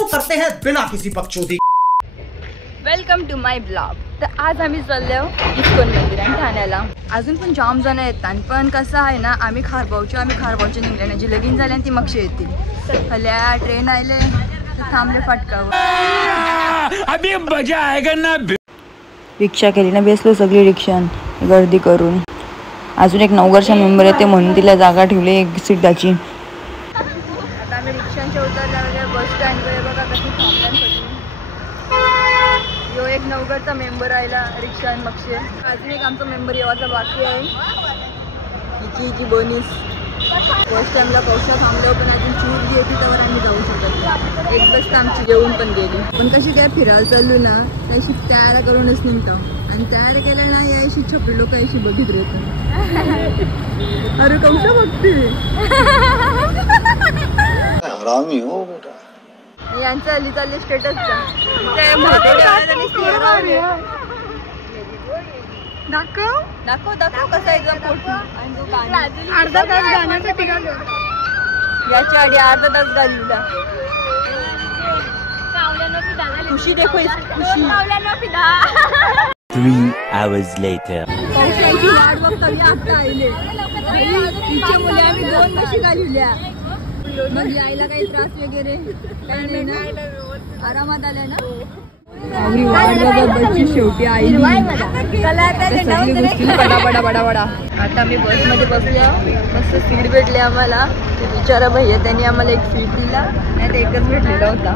शुरू करते हैं बिना किसी बकचोदी। Welcome to my blog. तर आज आम्ही चाललो इस्कॉन मंदिरात ठाण्याला। अजून पण जाम जण येतात, पण कसं आहे ना, आम्ही खारबावचे निघले, जी लगीन झाले ती मग येतील. हल्या ट्रेन आले तर थांबले फाटकावर. अभी मजा आएगा ना. रिक्षा केली ना, बेसलो सगळी रिक्षान गर्दी करून. अजून एक 9 वर्षा मेंबर येते म्हणून तिला जागा ठेवली एक सीटाची. आता आम्ही रिक्षांच्या उतरल्या बस स्टँडवर बघा कशी थांबल्या. यो एक 9 मेंबर आयला रिक्षा मगशे. अजून एक आमचा मेंबर येवाचा बाकी आहे, हिची बनीस. बस स्टँडला पावसा थांबलो, पण अजून चूक घेतली त्यावर आम्ही जाऊ शकत. एक बस आमची जेवून पण गेली. पण कशी काय फिरायला चाललो ना, त्याशी तयार करूनच निघतो. आणि तयार केलं ना, यायशी छपरी लोक यायशी बघित राहतात. अरे कौशा बघते हरामी हो बेटा. यांचं हल्ली चालले स्टेटस दाखव कसा एकदम फोटो. अर्धा तास गाण्यासाठी घालू, याच्या आधी अर्धा तास घालूला. खुशी देखो खुशी. 3 hours later. पावसाची वाट बघता मी आता आले. तिच्या मुली आम्ही 2 म्हशी घालवल्या. मग यायला काही त्रास वगैरे काही नाही ना, आरामात आलाय ना. आवडी वाट बघत बसची शेवटी आई सगळी गोष्टी बडा. आता मी बसमध्ये बसलो, मस्त सीट भेटली आम्हाला. बिचारा भैया त्यांनी आम्हाला एक सीट दिला, नाही तर एकच भेटलेला होता.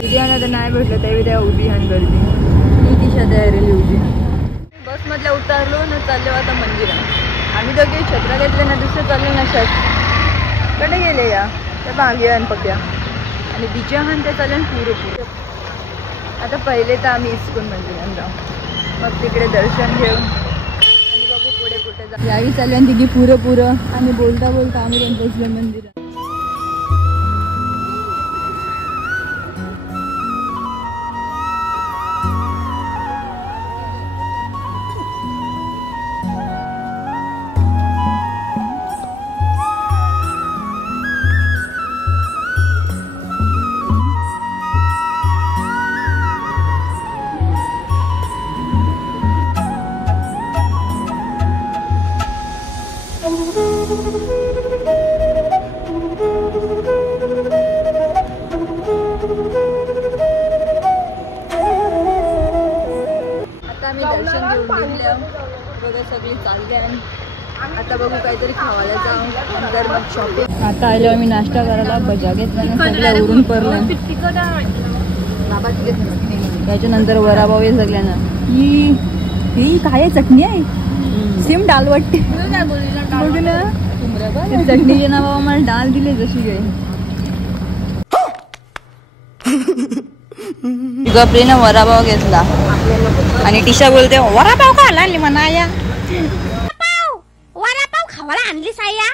तिथे तर नाही भेटलं त्यावेळी त्या उभी आणि गर्दी. मी तिच्या तयारीला उभी. बसमधल्या उतरलो न चाललो आता मंदिरात. आम्ही दोघे छत्रा घेतले ना, दुसरे चालले ना शर्ट कडे गेले या त्या भाग्या आणि पप्या आणि बिजा हान ते चालेल पुरं. आता पहिले तर आम्ही इस्कॉन मंदिरात जाऊ, मग तिकडे दर्शन घेऊ आणि बघू पुढे कुठे जाऊ. यावी चालू आणि तिघी पुरं आणि बोलता आम्ही पण पोचलो मंदिरात. आम्ही दर्शन घेऊन निघलो बघा, सगळी चालले. आता बघू काहीतरी खावायला जाऊ, नंतर मग शॉपिंग. आता आलो आम्ही नाश्ता करायला. भजा घेतला ना, सगळ्या उरून पडलं. त्याच्यानंतर वडापाव हे सगळ्यांना. ही काय चटणी आहे, सेम डाल वाटते बघ ना. चटणीचे ना बाबा मला डाल दिले जशी काय. गपरीनं वडापाव घेतला आणि टिशा बोलते वडापाव का आणली म्हणा. या वडापाव खावायला आणली साया.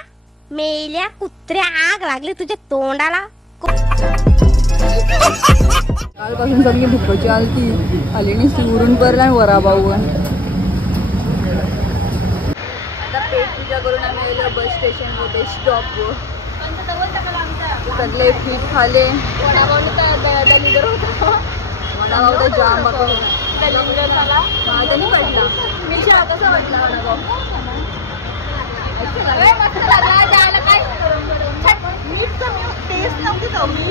मेल्या कुत्र्या, आग लागली तुझ्या तोंडाला. कालपासून सगळी धुपाची आली नाही, सुरून पडला वडापाव. आता पेट पूजा करून आम्ही आलो बस स्टेशन मध्ये स्टॉपवर. सगळे पीठ खाले. वडापाव लिडर होता, वडापाव तर जाम बाबा माझा नाही वाटला. मी कसा वाटला वडापाव. टेस्ट नव्हती तो मी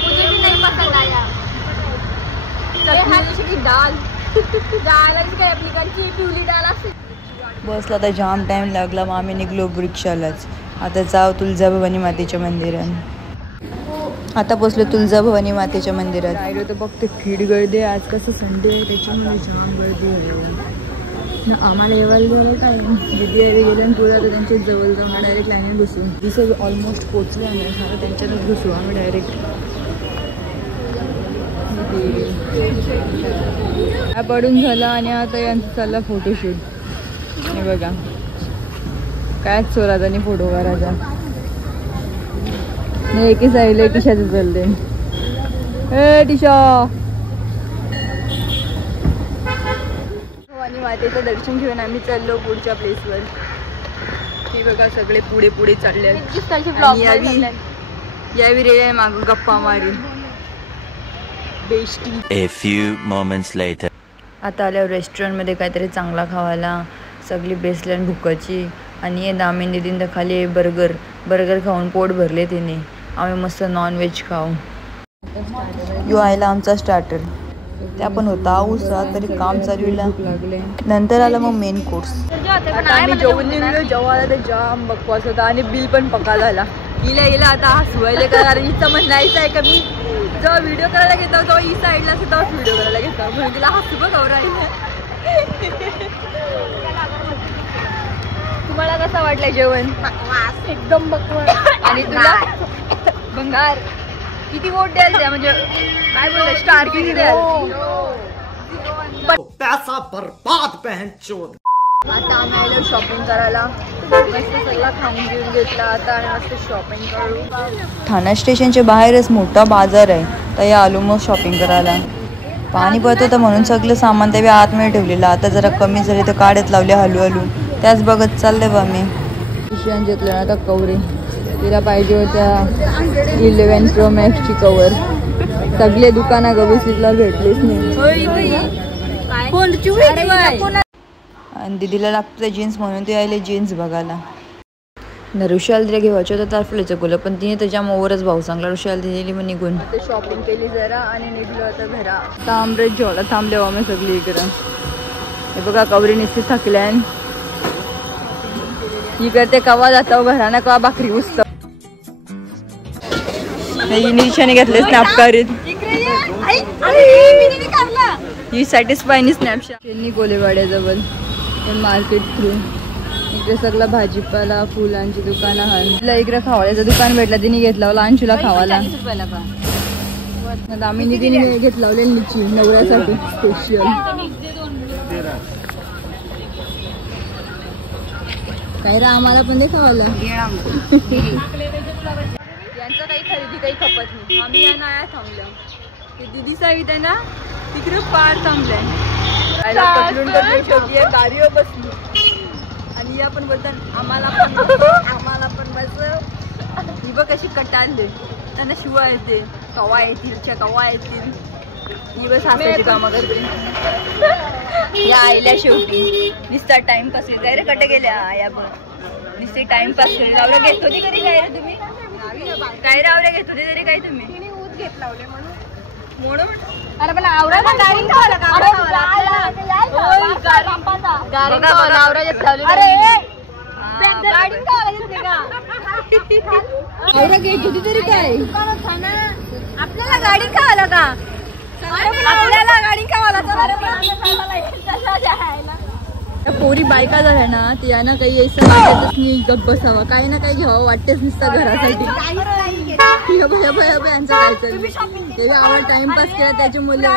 मुझे भी नहीं पसंद आया. चटणी डाल पिवली डाल असते. बसला तर जाम टाइम लागला, मग आम्ही निघलो रिक्षालाच. आता जाऊ तुळजाभवानी मातेच्या मंदिरात. आता पोचलो तुळजाभवानी मातेच्या मंदिरात. राहिलो तर बघते फीड गर्दी. आज कसं संडे आहे त्याच्यामुळे जाम गर्दी आहे ना. आम्हाला येवायला टाईम दिदी यावे गेले आणि तुला तर त्यांच्या जवळ जाऊन डायरेक्ट लाईनीत बसू. दिसं ऑलमोस्ट पोचले आम्ही, आता त्यांच्यातच बसू आम्ही डायरेक्ट. पडून झाला आणि आता यांचा चालला फोटोशूट. हे बघा काय चोराचा आणि फोटो करायचा. एकी साईडला टिशाचं चालते. ए टिशा. आणि मातेचं दर्शन घेऊन आम्ही चाललो पुढच्या प्लेसवर. हे बघा सगळे पुढे पुढे चालले. यावी रे माग गप्पा मारी bestie. A few moments later. आता आल्यावर रेस्टॉरंटमध्ये काहीतरी चांगला खावायला सगळी बेसल्यान भुकाची आणि हे दामिन दिदीन तर खाली बर्गर खाऊन पोट भरले तिने. आम्ही मस्त नॉनव्हेज खाऊ. यो आयला आमचा स्टार्टर त्या पण होता उसा तरी काम चालूला. नंतर आला मग मेन कोर्स. आम्ही जेवून निघलो. जेव्हा ते जाम बकवास होता आणि बिल पण पक्का झाला. हिला आता हसवायला कारण हिचं म्हणायचं आहे का मी जेव्हा व्हिडिओ करायला घेतो तेव्हा ही साईडला असं तेव्हाच व्हिडिओ करायला घेतो म्हणून तिला हसू बघ राहिलं. तुम्हाला कसं वाटलं जेवण? एकदम बकवास. आणि तुला भंगार किती वोट द्याल त्या म्हणजे काय बोलतो स्टार किती द्याल? पैसा बर्बाद बहन चोद. आता आम्ही आलो शॉपिंग करायला. मस्त सगळा खाऊन घेऊन घेतला. आता आम्ही मस्त शॉपिंग करू. ठाणा स्टेशनच्या बाहेरच मोठा बाजार आहे तर या आलो मग शॉपिंग करायला. पाणी पडत होतं म्हणून सगळं सामान त्या आतमध्ये ठेवलेलं. आता जरा कमी झाले तर काढत लावले हळूहळू. त्याच बघत चालले बा मी. पिशव्यान घेतलं आता कवरे. तिला पाहिजे होत्या 11 Pro Max ची कवर. सगळे दुकाना गवसीतला भेटलेच नाही. आणि दिदीला लागतं जीन्स म्हणून ते आले जीन्स बघायला. ऋषाल तिला घेवायचं होतं तारफल्याचं गुलं पण तिने त्याच्या मोवरच भाऊ सांगला. ऋषाल दिली मग निघून शॉपिंग केली जरा आणि निघलो आता घरा. तांबरेज जेवला थांबले आम्ही सगळी इकडं. हे बघा कवरी निश्चित थकल्यान ही करते कवा जाता घराना कवा भाकरी उचत. निशाने घेतले स्नॅपकारीत. ही सॅटिस्फायनी स्नॅपशॉट. गोलेवाड्याजवळ मार्केट थ्रू इकडे सगळं भाजीपाला फुलांची दुकानं आहेत. इकडे खावाल्याचं दुकान भेटलं तिने घेतला लांचूला खावाला. आम्ही तिने घेतला लिची नवऱ्यासाठी स्पेशल. काय रा आम्हाला पण दे खावाला. यांचं काही खरेदी काही खपत नाही. आम्ही या नाया थांबल्या. ते दिदी साहित आहे ना तिकडे पार थांबलंय. गाडीवर बसली आणि या पण बोलतात आम्हाला पण बस. ही बघ कशी कटाळले. त्यांना शिवा येते कवा येतील कवा येतील. ही बस हासायची कामं करते. या आईल्या शेवटी नुसता टाइमपास काय रे कटे गेल्या या बघ नुसते टाइमपास केली. रावल्या घेत होती कधी काय रे तुम्ही? काय रावल्या घेत होती तरी काय तुम्ही? ऊस घेत लावले म्हणून अरे पण आवरा गाडी खावाला का? आवरा घेत होती तरी काय? आपल्याला गाडी खावाला का? आपल्याला गाडी खावाला पोरी बायका झाल्या ना ते ना काही यायचं वाटतच नाही. गप्प बसावं काही ना काही घ्यावं वाटतेच नुसतं घरासाठी. यांचं काय चालू ते आम्हाला टाइमपास केला त्याच्या मुलं.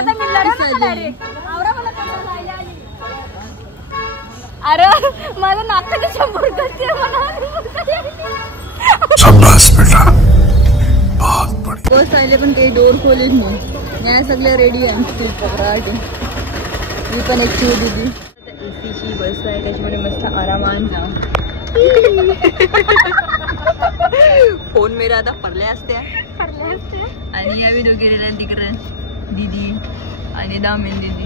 अरे मला नातं बस आले पण काही डोर खोलेच नाही. या सगळ्या रेडी आहे. मी पण एक चिव दिदी. एसीची बस आहे त्याच्यामध्ये मस्त आरामान फोन मेरा आता पडले असते. आणि यावी दोघे तिकडे दीदी आणि दामिन दीदी.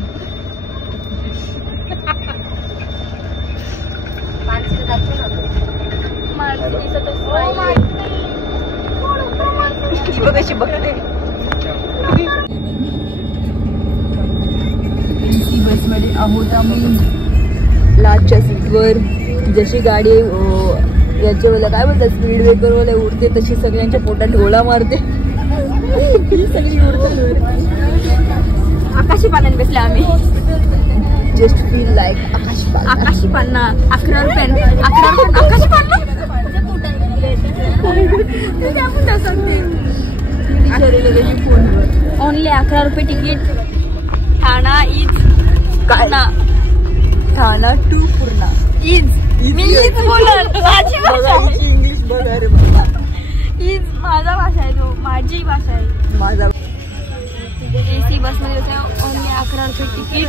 ती बघ कशी बघते. एसी बसमध्ये आहोत आम्ही लास्टच्या सीटवर. जशी गाडी याच्या वेळेला काय बोलतात स्पीड ब्रेकर वाले उडते तशी सगळ्यांच्या पोटात ढोळा मारते. सगळी उडते. आकाशी पाण्यात बसले आम्ही. जस्ट फील लाईक आकाशी पाना. 11 रुपये. 11 रुपये आकाशी पाना. ओनली 11 रुपये ticket. Thane is Thane to Purna is. मी इज बोलल माझी भाषा इंग्लिश बघा रे बाबा. इज माझा भाषा आहे तो माझी भाषा आहे. माझा एसी बस मध्ये ओनली 11 रुपये तिकीट.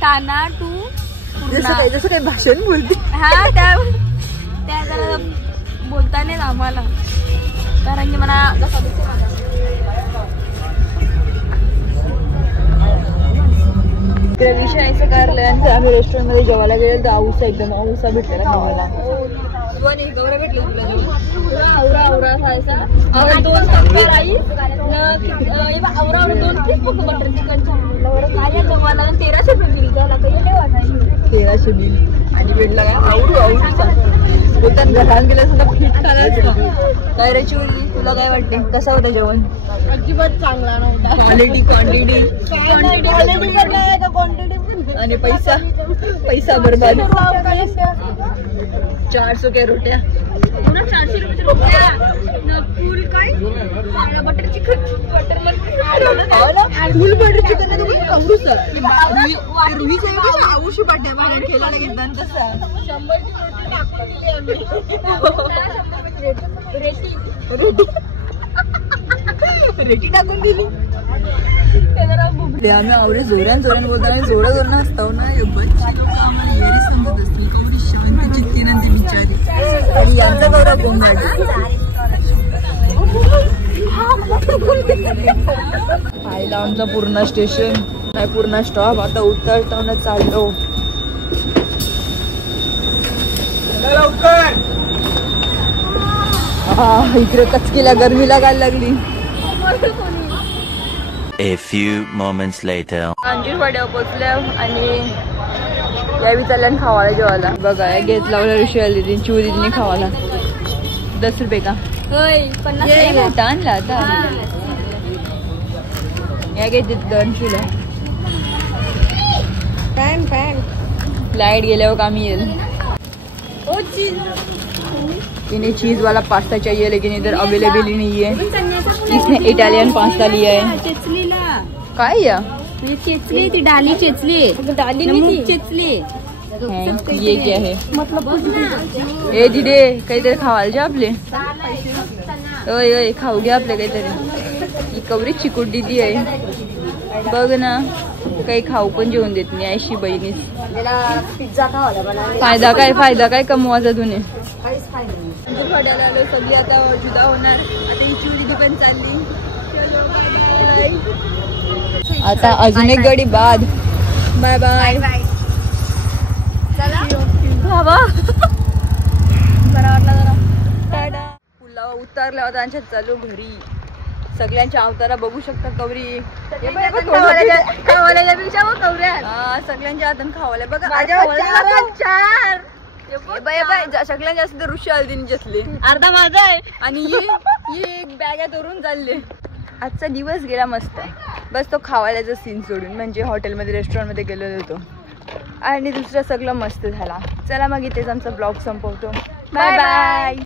Thana to Purna. जसं काही भाषण बोलते. हा त्या जरा बोलता नाही आम्हाला, कारण की मला विषयाचं कारल्यानंतर आम्ही रेस्टॉरंट मध्ये जेवायला गेलो तर औसा एकदम औसा भेटलेला खावायला. ₹1300 बिल आणि भेटला लहान गेलं सुद्धा फिट काय रे चिवली, तुला काय वाटते कसं होतं जेवण? अजिबात चांगला नव्हता. क्वालिटी क्वांटिटी आणि पैसा बर्बाद. 400 के रोट्या, 400 रुपये फुल काय butter chicken, full butter chicken आवशी पाट्या बाहेर खेळायला घेतात तसा. रेटी टाकून दिली. आम्ही आवडे जोऱ्यान बोलताना जोर असतो ना समजत असतील कवडी शांत चित्तेनं ते बिचारी आणि यांचा गौरा गोंगाटी. पाहिला आमचा पूर्ण स्टेशन नाही पूर्ण स्टॉप. आता उतरताना चाललो. इकडे कचकीला गरमी लागायला लागली. A few moments later. अंजीर वाड्यावर पोचल्या आणि यावी चालल्यान खावाला जेवायला. बघा या घेतला ऋषी आली ती चिव दिदीने खावाला. 10 रुपये का? 50 आणला आता. या घेते 200 लाईट गेल्यावर कामी येईल. इन्हें चीज वाला पास्ता चाहिए लेकिन इधर अवेलेबल ही नहीं है. इसने इटालियन पास्ता लिया है. काय या चेचली ती डाली चेचली चेचली. ये क्या है मतलब? ए दिदे काहीतरी खावायला जे आपले. ओय खाऊ घ्या आपले काहीतरी. ही कवरी चिकूट दिदी आहे बघ ना. काही खाऊ पण जेवून देत नाही अशी बहिणीच. पिझ्झा खावायला फायदा काय कमवायचा तुने. सगळी आता जुदा होणार. आता ही चिवली दुकान चालली. आता अजून एक गाडी बाद. Bye bye. बाबा बरा वाटला जरा. पुलावा उतरल्या होता त्यांच्यात चालू घरी. सगळ्यांच्या अवतारा बघू शकता कवरी. सगळ्यांच्या हातान खावाल्या बघा. सगळ्यांच्या जास्त ऋषी आलतीन जसले अर्धा माझा आहे आणि ये एक बॅगा धरून चालले. आजचा दिवस गेला मस्त. बस तो खावायचा सीन सोडून म्हणजे हॉटेलमध्ये रेस्टॉरंटमध्ये गेलो होतो आणि दुसरं सगळं मस्त झाला. चला मग इथेच आमचा ब्लॉग संपवतो. Bye bye.